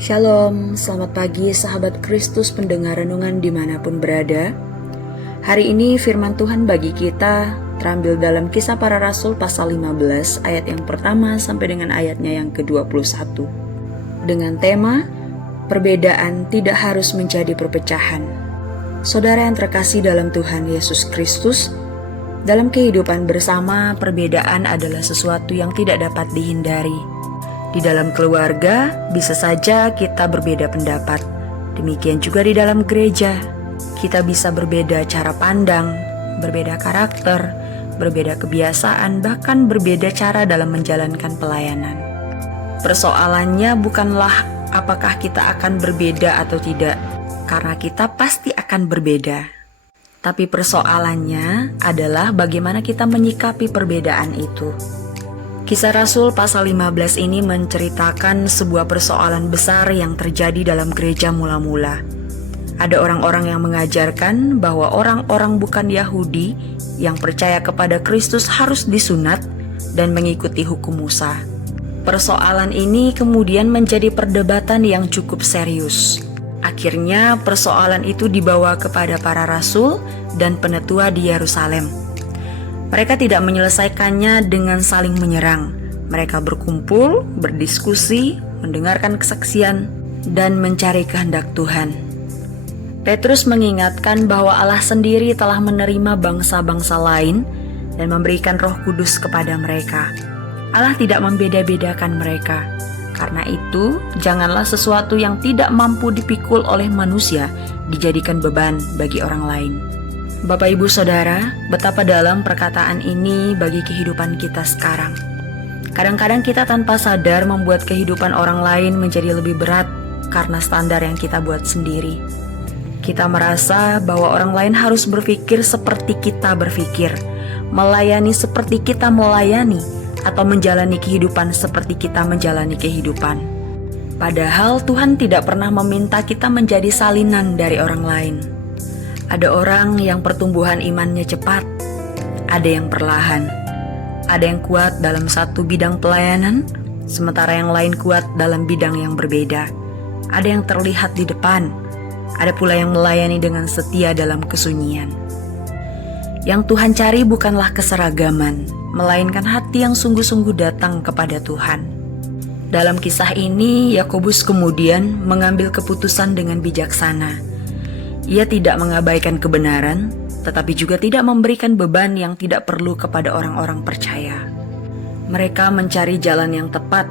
Shalom, selamat pagi sahabat Kristus pendengar renungan dimanapun berada. Hari ini firman Tuhan bagi kita terambil dalam Kisah Para Rasul pasal 15 ayat yang pertama sampai dengan ayatnya yang ke-21. Dengan tema, perbedaan tidak harus menjadi perpecahan. Saudara yang terkasih dalam Tuhan Yesus Kristus, dalam kehidupan bersama perbedaan adalah sesuatu yang tidak dapat dihindari. Di dalam keluarga, bisa saja kita berbeda pendapat. Demikian juga di dalam gereja. Kita bisa berbeda cara pandang, berbeda karakter, berbeda kebiasaan, bahkan berbeda cara dalam menjalankan pelayanan. Persoalannya bukanlah apakah kita akan berbeda atau tidak, karena kita pasti akan berbeda. Tapi persoalannya adalah bagaimana kita menyikapi perbedaan itu. Kisah Rasul pasal 15 ini menceritakan sebuah persoalan besar yang terjadi dalam gereja mula-mula. Ada orang-orang yang mengajarkan bahwa orang-orang bukan Yahudi yang percaya kepada Kristus harus disunat dan mengikuti hukum Musa. Persoalan ini kemudian menjadi perdebatan yang cukup serius. Akhirnya persoalan itu dibawa kepada para rasul dan penetua di Yerusalem. Mereka tidak menyelesaikannya dengan saling menyerang. Mereka berkumpul, berdiskusi, mendengarkan kesaksian, dan mencari kehendak Tuhan. Petrus mengingatkan bahwa Allah sendiri telah menerima bangsa-bangsa lain dan memberikan Roh Kudus kepada mereka. Allah tidak membeda-bedakan mereka. Karena itu, janganlah sesuatu yang tidak mampu dipikul oleh manusia dijadikan beban bagi orang lain. Bapak Ibu Saudara, betapa dalam perkataan ini bagi kehidupan kita sekarang. Kadang-kadang kita tanpa sadar membuat kehidupan orang lain menjadi lebih berat karena standar yang kita buat sendiri. Kita merasa bahwa orang lain harus berpikir seperti kita berpikir, melayani seperti kita melayani, atau menjalani kehidupan seperti kita menjalani kehidupan. Padahal Tuhan tidak pernah meminta kita menjadi salinan dari orang lain. Ada orang yang pertumbuhan imannya cepat, ada yang perlahan, ada yang kuat dalam satu bidang pelayanan, sementara yang lain kuat dalam bidang yang berbeda. Ada yang terlihat di depan, ada pula yang melayani dengan setia dalam kesunyian. Yang Tuhan cari bukanlah keseragaman, melainkan hati yang sungguh-sungguh datang kepada Tuhan. Dalam kisah ini, Yakobus kemudian mengambil keputusan dengan bijaksana. Ia tidak mengabaikan kebenaran, tetapi juga tidak memberikan beban yang tidak perlu kepada orang-orang percaya. Mereka mencari jalan yang tepat,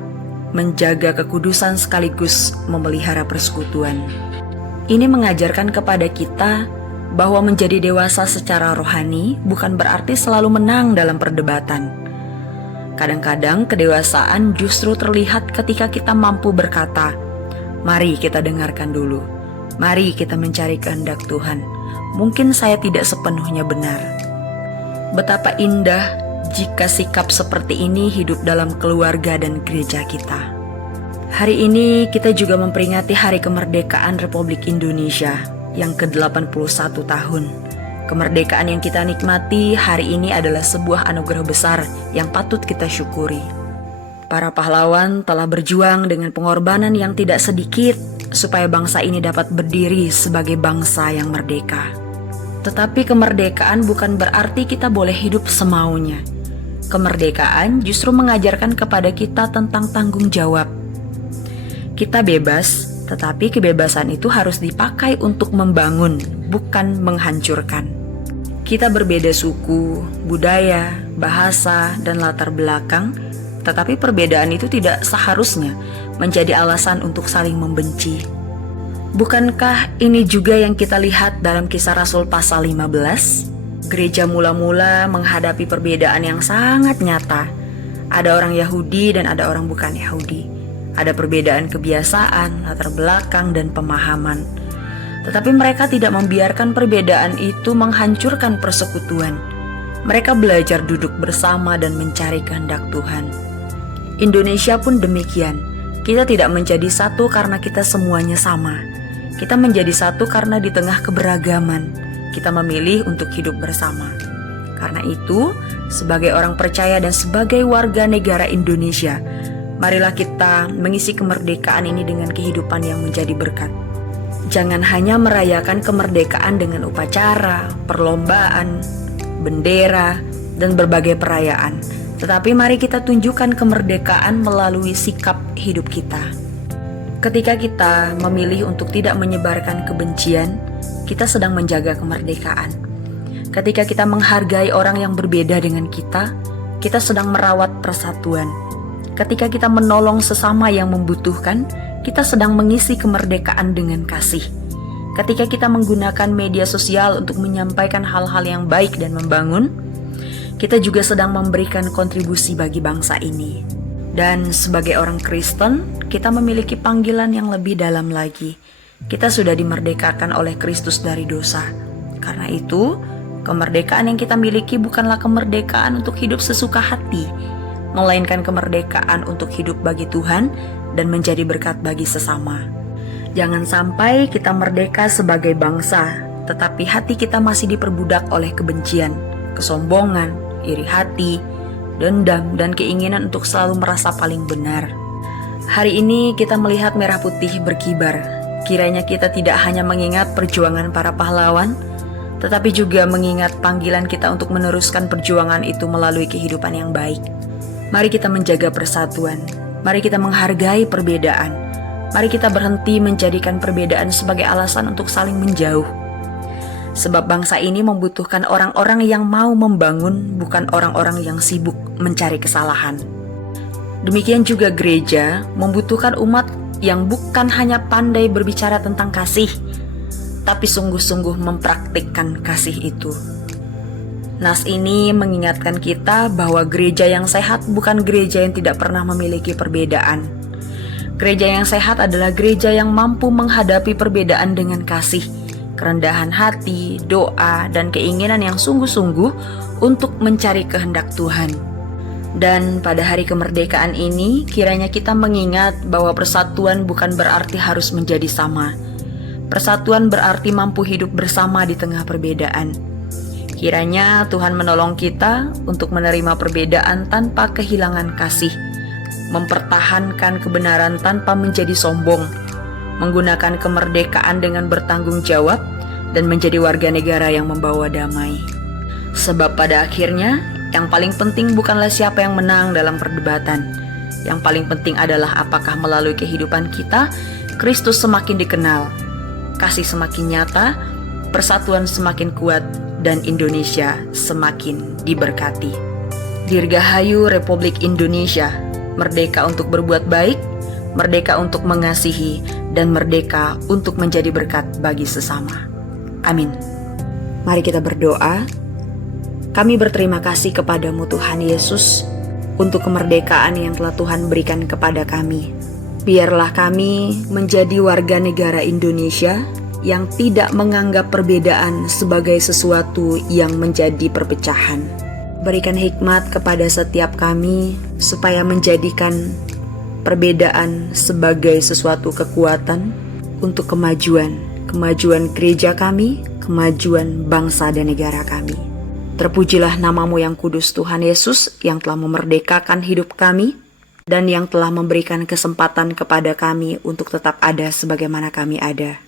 menjaga kekudusan sekaligus memelihara persekutuan. Ini mengajarkan kepada kita bahwa menjadi dewasa secara rohani bukan berarti selalu menang dalam perdebatan. Kadang-kadang kedewasaan justru terlihat ketika kita mampu berkata, "Mari kita dengarkan dulu. Mari kita mencari kehendak Tuhan. Mungkin saya tidak sepenuhnya benar." Betapa indah jika sikap seperti ini hidup dalam keluarga dan gereja kita. Hari ini kita juga memperingati Hari Kemerdekaan Republik Indonesia yang ke-81 tahun. Kemerdekaan yang kita nikmati hari ini adalah sebuah anugerah besar yang patut kita syukuri. Para pahlawan telah berjuang dengan pengorbanan yang tidak sedikit supaya bangsa ini dapat berdiri sebagai bangsa yang merdeka. Tetapi kemerdekaan bukan berarti kita boleh hidup semaunya. Kemerdekaan justru mengajarkan kepada kita tentang tanggung jawab. Kita bebas, tetapi kebebasan itu harus dipakai untuk membangun, bukan menghancurkan. Kita berbeda suku, budaya, bahasa, dan latar belakang, tetapi perbedaan itu tidak seharusnya menjadi alasan untuk saling membenci. Bukankah ini juga yang kita lihat dalam Kisah Rasul pasal 15? Gereja mula-mula menghadapi perbedaan yang sangat nyata. Ada orang Yahudi dan ada orang bukan Yahudi. Ada perbedaan kebiasaan, latar belakang, dan pemahaman. Tetapi mereka tidak membiarkan perbedaan itu menghancurkan persekutuan. Mereka belajar duduk bersama dan mencari kehendak Tuhan. Indonesia pun demikian. Kita tidak menjadi satu karena kita semuanya sama. Kita menjadi satu karena di tengah keberagaman, kita memilih untuk hidup bersama. Karena itu, sebagai orang percaya dan sebagai warga negara Indonesia, Marilah kita mengisi kemerdekaan ini dengan kehidupan yang menjadi berkat. Jangan hanya merayakan kemerdekaan dengan upacara, perlombaan, bendera, dan berbagai perayaan. Tetapi mari kita tunjukkan kemerdekaan melalui sikap hidup kita. Ketika kita memilih untuk tidak menyebarkan kebencian, kita sedang menjaga kemerdekaan. Ketika kita menghargai orang yang berbeda dengan kita sedang merawat persatuan. Ketika kita menolong sesama yang membutuhkan, kita sedang mengisi kemerdekaan dengan kasih. Ketika kita menggunakan media sosial untuk menyampaikan hal-hal yang baik dan membangun, kita juga sedang memberikan kontribusi bagi bangsa ini. Dan sebagai orang Kristen, kita memiliki panggilan yang lebih dalam lagi. Kita sudah dimerdekakan oleh Kristus dari dosa. Karena itu, kemerdekaan yang kita miliki bukanlah kemerdekaan untuk hidup sesuka hati, melainkan kemerdekaan untuk hidup bagi Tuhan dan menjadi berkat bagi sesama. Jangan sampai kita merdeka sebagai bangsa, tetapi hati kita masih diperbudak oleh kebencian, kesombongan, iri hati, dendam, dan keinginan untuk selalu merasa paling benar. Hari ini kita melihat merah putih berkibar. Kiranya kita tidak hanya mengingat perjuangan para pahlawan, tetapi juga mengingat panggilan kita untuk meneruskan perjuangan itu melalui kehidupan yang baik. Mari kita menjaga persatuan. Mari kita menghargai perbedaan. Mari kita berhenti menjadikan perbedaan sebagai alasan untuk saling menjauh. Sebab bangsa ini membutuhkan orang-orang yang mau membangun, bukan orang-orang yang sibuk mencari kesalahan. Demikian juga gereja membutuhkan umat yang bukan hanya pandai berbicara tentang kasih, tapi sungguh-sungguh mempraktikkan kasih itu. Nas ini mengingatkan kita bahwa gereja yang sehat bukan gereja yang tidak pernah memiliki perbedaan. Gereja yang sehat adalah gereja yang mampu menghadapi perbedaan dengan kasih, kerendahan hati, doa, dan keinginan yang sungguh-sungguh untuk mencari kehendak Tuhan. Dan pada hari kemerdekaan ini, kiranya kita mengingat bahwa persatuan bukan berarti harus menjadi sama. Persatuan berarti mampu hidup bersama di tengah perbedaan. Kiranya Tuhan menolong kita untuk menerima perbedaan tanpa kehilangan kasih, mempertahankan kebenaran tanpa menjadi sombong, menggunakan kemerdekaan dengan bertanggung jawab, dan menjadi warga negara yang membawa damai. Sebab pada akhirnya, yang paling penting bukanlah siapa yang menang dalam perdebatan. Yang paling penting adalah apakah melalui kehidupan kita, Kristus semakin dikenal, kasih semakin nyata, persatuan semakin kuat, dan Indonesia semakin diberkati. Dirgahayu Republik Indonesia, merdeka untuk berbuat baik, merdeka untuk mengasihi, dan merdeka untuk menjadi berkat bagi sesama. Amin. Mari kita berdoa. Kami berterima kasih kepadamu Tuhan Yesus untuk kemerdekaan yang telah Tuhan berikan kepada kami. Biarlah kami menjadi warga negara Indonesia yang tidak menganggap perbedaan sebagai sesuatu yang menjadi perpecahan. Berikan hikmat kepada setiap kami supaya menjadikan perbedaan sebagai sesuatu kekuatan untuk kemajuan gereja kami, kemajuan bangsa dan negara kami. Terpujilah namamu yang kudus Tuhan Yesus yang telah memerdekakan hidup kami dan yang telah memberikan kesempatan kepada kami untuk tetap ada sebagaimana kami ada.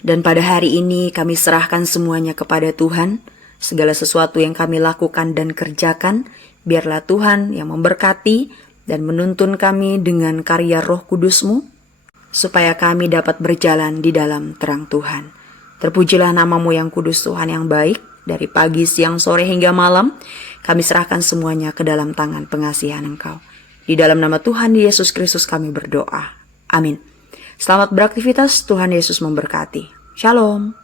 Dan pada hari ini kami serahkan semuanya kepada Tuhan. Segala sesuatu yang kami lakukan dan kerjakan, biarlah Tuhan yang memberkati dan menuntun kami dengan karya Roh Kudus-Mu, supaya kami dapat berjalan di dalam terang Tuhan. Terpujilah namamu yang kudus Tuhan yang baik, dari pagi, siang, sore hingga malam, kami serahkan semuanya ke dalam tangan pengasihan Engkau. Di dalam nama Tuhan Yesus Kristus kami berdoa. Amin. Selamat beraktivitas, Tuhan Yesus memberkati. Shalom.